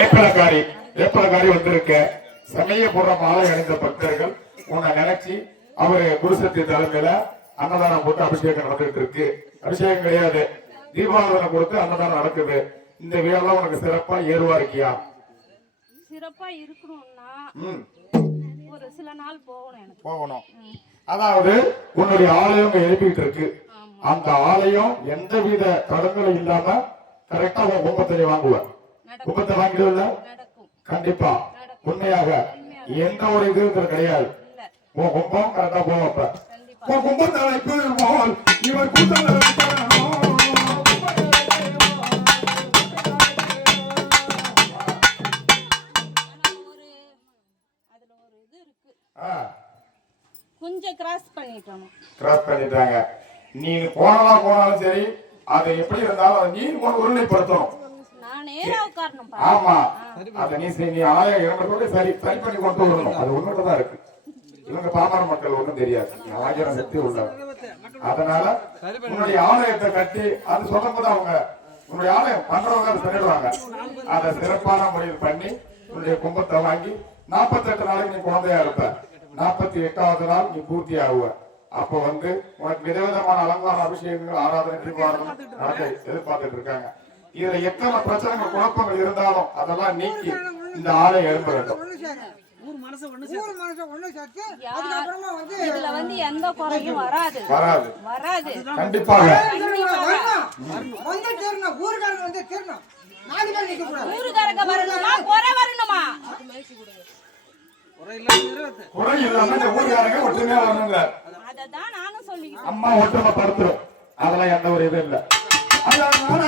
ஏப்பலக்காரி ஏப்பலக்காரி வந்திருக்க. சமயபுரம் மாலை அணிந்த பக்தர்கள் உன்னை நினைச்சு அவரு குருசக்தி தலைமையில அன்னதானம் போட்டு அபிஷேகம் நடந்துட்டு இருக்கு. அபிஷேகம் கிடையாது. தீபாவளி கொடுத்து அன்னதானம் நடக்குது. இந்த விழாலாம் உனக்கு சிறப்பா ஏறுவா இருக்கியா? சிறப்பா இருக்கணும்னா ஒரு சில நாள் போகணும் எனக்கு. போகணும். அதாவது உன்னுடைய ஆலயம் எழுப்பிட்டு இருக்கு. அந்த ஆலயம் எந்தவித தடங்களும் இல்லாம கரெக்டா கும்பத்திலே வாங்குவ நடக்கும். கும்பத்தை நடக்கும். கண்டிப்பா. உண்மையாக. எந்த ஒரு இது கிடையாது. உன் கும்பம் கரெக்டா கண்டிப்பா. உன் கும்பத்தை வைப்பது போல் இவர் ஆ, கொஞ்சம் கிராஸ் பண்ணிட்டோம் கிராஸ் பண்ணிட்டாங்க. நீ போனதா போனாலும் சரி அது எப்படி இருந்தாலும் நீ உட்காரணும் ஆமா. அத நீ செய்- நீ ஆலயம் இறங்குறதோட சரி சரி பண்ணி கொண்டு வரணும். அது உண்மையில தான் இருக்கு. இவங்க பாமர மக்கள் ஒண்ணும் தெரியாது. நீ ஆயிரம் சக்தி உள்ளவன் அதனால உன்னுடைய ஆலயத்தை கட்டி அது சொல்லும் போது அவங்க உன்னுடைய ஆலயம் பண்றவங்க அதை சொல்லிடுவாங்க அதை சிறப்பான முறையில் பண்ணி உன்னுடைய கும்பத்தை வாங்கி நாற்பத்தெட்டு நாளைக்கு நீ குழந்தையா இருப்ப. நாற்பத்தி எட்டாவது நாள் நீ பூர்த்தி ஆகுவ அப்ப வந்து உனக்கு விதவிதமான அலங்கார அபிஷேகங்கள் ஆராதனை தீபாவளி நடக்க எதிர்பார்த்துட்டு இருக்காங்க. இதுல எத்தனை பிரச்சனைகள் குழப்பங்கள் இருந்தாலும் அதெல்லாம் நீக்கி இந்த ஆலயம் எழுப்ப வேண்டும். வந்து இதுல வந்து எந்த குறையும் வராது. வராது. வராது. கண்டிப்பாக. வரணும். வந்து தீரணும் ஊருக்காரங்க வந்து தீரணும் நாலு பேர் நிக்க கூடாது. ஊருக்காரங்க வரணுமா? குறை வரணுமா? குறை இல்லாம இந்த ஊர்காரங்க ஒற்றுமையா வரணுங்க அதை நானும் சொல்லிக்கிட்டேன். அம்மா ஒற்றுமை படுத்துரும் அதெல்லாம் எந்த ஒரு இது இல்ல. அதனால